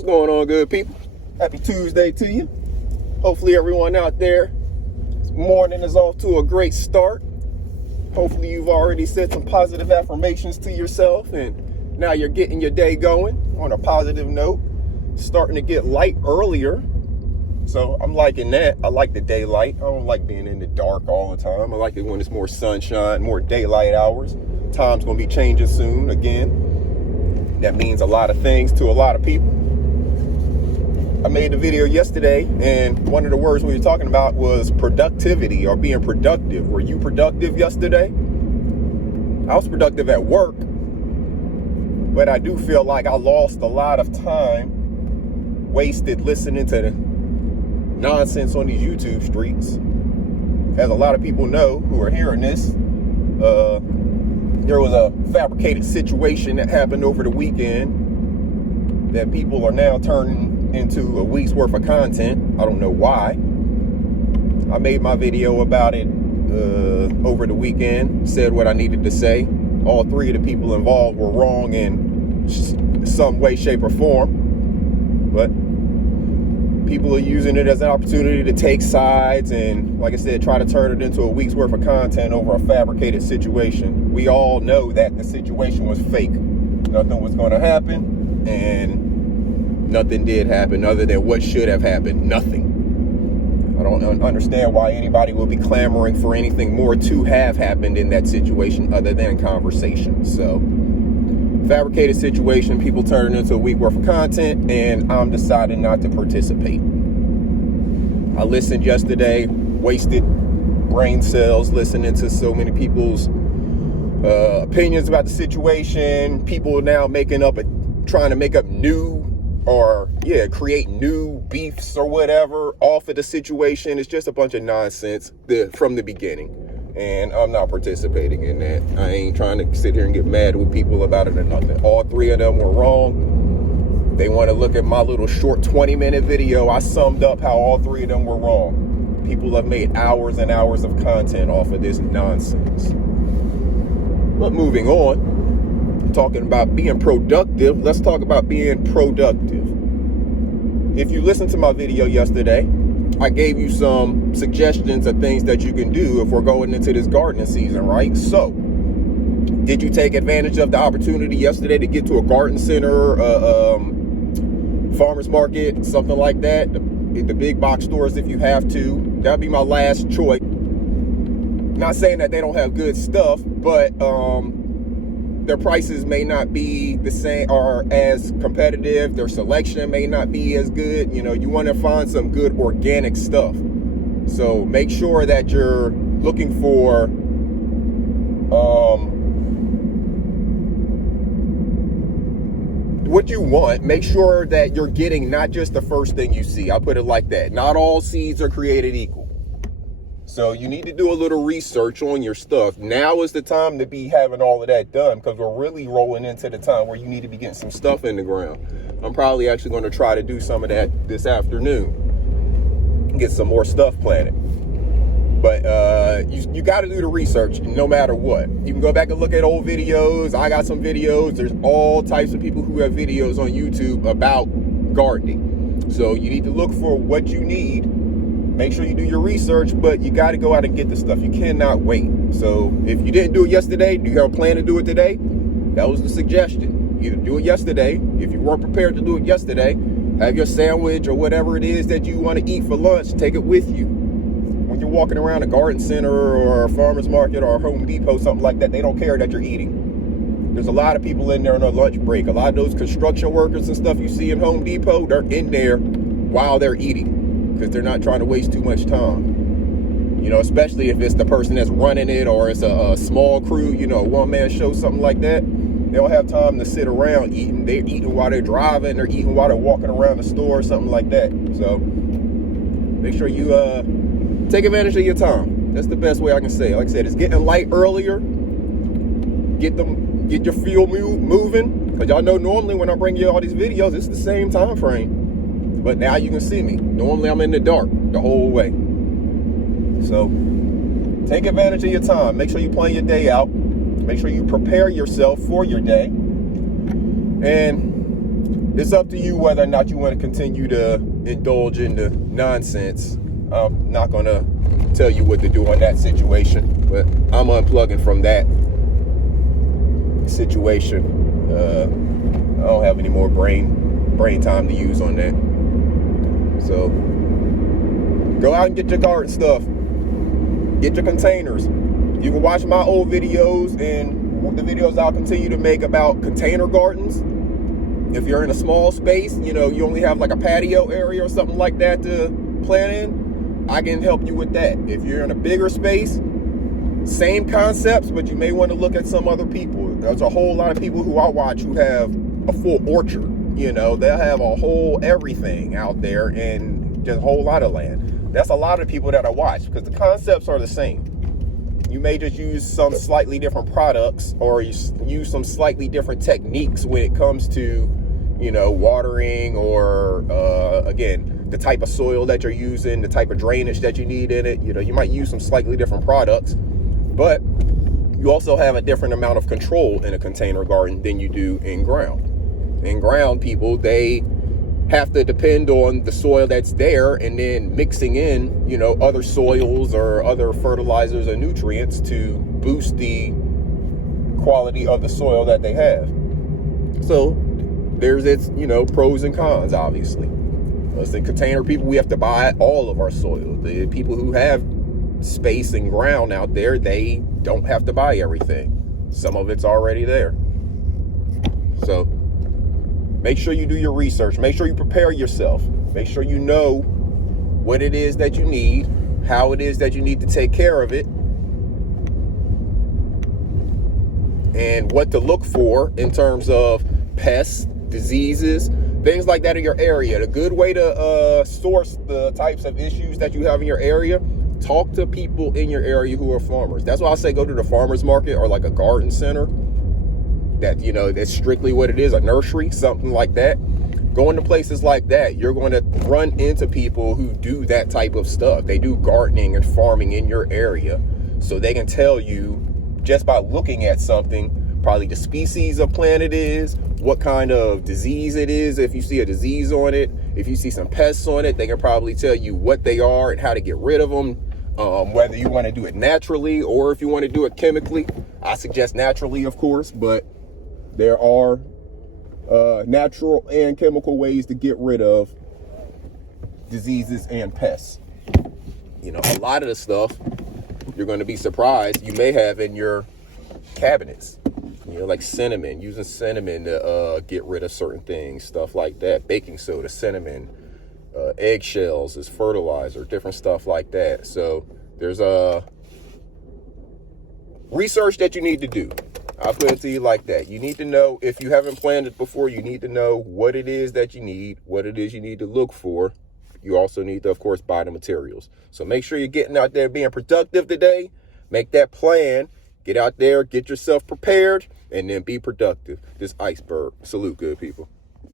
What's going on, good people? Happy Tuesday to you. Hopefully everyone out there, this morning is off to a great start. Hopefully you've already said some positive affirmations to yourself and now you're getting your day going on a positive note. Starting to get light earlier. So I'm liking that. I like the daylight. I don't like being in the dark all the time. I like it when it's more sunshine, more daylight hours. Time's going to be changing soon again. That means a lot of things to a lot of people. I made a video yesterday, and one of the words we were talking about was productivity or being productive. Were you productive yesterday? I was productive at work, but I do feel like I lost a lot of time wasted listening to the nonsense on these YouTube streets. As a lot of people know who are hearing this, there was a fabricated situation that happened over the weekend that people are now turning into a week's worth of content. I don't know why. I made my video about it over the weekend, said what I needed to say. All three of the people involved were wrong in some way, shape, or form. But people are using it as an opportunity to take sides and, like I said, try to turn it into a week's worth of content over a fabricated situation. We all know that the situation was fake. Nothing was going to happen, and nothing did happen other than what should have happened. Nothing. I don't understand why anybody will be clamoring for anything more to have happened in that situation other than conversation. So, fabricated situation, people turning into a week worth of content, and I'm deciding not to participate. I listened yesterday, wasted brain cells listening to so many people's opinions about the situation. People now trying to make up new create new beefs or whatever off of the situation. It's just a bunch of nonsense from the beginning. And I'm not participating in that. I ain't trying to sit here and get mad with people about it or nothing. All three of them were wrong. They want to look at my little short 20-minute video. I summed up how all three of them were wrong. People have made hours and hours of content off of this nonsense. But moving on, talking about being productive, let's talk about being productive. If you listened to my video yesterday, I gave you some suggestions of things that you can do if we're going into this gardening season, right? So, did you take advantage of the opportunity yesterday to get to a garden center, farmer's market, something like that? The big box stores, if you have to. That'd be my last choice. Not saying that they don't have good stuff, but their prices may not be the same or as competitive. Their selection may not be as good. You know, you want to find some good organic stuff. So make sure that you're looking for what you want. Make sure that you're getting not just the first thing you see. I'll put it like that. Not all seeds are created equal. So you need to do a little research on your stuff. Now is the time to be having all of that done, because we're really rolling into the time where you need to be getting some stuff in the ground. I'm probably actually going to try to do some of that this afternoon. Get some more stuff planted. But you got to do the research no matter what. You can go back and look at old videos. I got some videos. There's all types of people who have videos on YouTube about gardening. So you need to look for what you need. Make sure you do your research, but you got to go out and get the stuff. You cannot wait. So if you didn't do it yesterday, do you have a plan to do it today? That was the suggestion. Either do it yesterday. If you weren't prepared to do it yesterday, have your sandwich or whatever it is that you want to eat for lunch, take it with you. When you're walking around a garden center or a farmer's market or a Home Depot, something like that, they don't care that you're eating. There's a lot of people in there on a lunch break. A lot of those construction workers and stuff you see in Home Depot, they're in there while they're eating, because they're not trying to waste too much time. You know, especially if it's the person that's running it or it's a small crew, you know, one-man show, something like that. They don't have time to sit around eating. They're eating while they're driving. They're eating while they're walking around the store, something like that. So make sure you take advantage of your time. That's the best way I can say it. Like I said, it's getting light earlier. Get your fuel moving. Because y'all know normally when I bring you all these videos, it's the same time frame. But now you can see me. Normally I'm in the dark the whole way. So take advantage of your time. Make sure you plan your day out. Make sure you prepare yourself for your day. And it's up to you whether or not you want to continue to indulge in the nonsense. I'm not going to tell you what to do on that situation, but I'm unplugging from that situation. I don't have any more brain time to use on that. So go out and get your garden stuff. Get your containers. You can watch my old videos and the videos I'll continue to make about container gardens. If you're in a small space, you only have like a patio area or something like that to plant in, I can help you with that. If you're in a bigger space, same concepts, but you may want to look at some other people. There's a whole lot of people who I watch who have a full orchard. They'll have a whole everything out there and just a whole lot of land. That's a lot of people that I watch because the concepts are the same. You may just use some slightly different products or use some slightly different techniques when it comes to, watering or, again, the type of soil that you're using, the type of drainage that you need in it. You might use some slightly different products, but you also have a different amount of control in a container garden than you do in ground. In ground, people, they have to depend on the soil that's there and then mixing in, other soils or other fertilizers or nutrients to boost the quality of the soil that they have. So there's its, pros and cons, obviously. As the container people, we have to buy all of our soil. The people who have space and ground out there, they don't have to buy everything. Some of it's already there. So make sure you do your research. Make sure you prepare yourself. Make sure you know what it is that you need, how it is that you need to take care of it, and what to look for in terms of pests, diseases, things like that in your area. The good way to source the types of issues that you have in your area, talk to people in your area who are farmers. That's why I say go to the farmer's market or like a garden center. That's strictly what it is, a nursery, something like that. Going to places like that, you're going to run into people who do that type of stuff. They do gardening and farming in your area. So they can tell you just by looking at something, probably the species of plant it is, what kind of disease it is. If you see a disease on it, if you see some pests on it, they can probably tell you what they are and how to get rid of them. Whether you want to do it naturally or if you want to do it chemically. I suggest naturally, of course, but there are natural and chemical ways to get rid of diseases and pests. A lot of the stuff you're going to be surprised you may have in your cabinets. Like cinnamon, using cinnamon to get rid of certain things, stuff like that. Baking soda, cinnamon, eggshells as fertilizer, different stuff like that. So there's a research that you need to do. I'll put it to you like that. You need to know, if you haven't planned it before, you need to know what it is that you need, what it is you need to look for. You also need to, of course, buy the materials. So make sure you're getting out there being productive today. Make that plan. Get out there, get yourself prepared, and then be productive. This Iceberg. Salute, good people.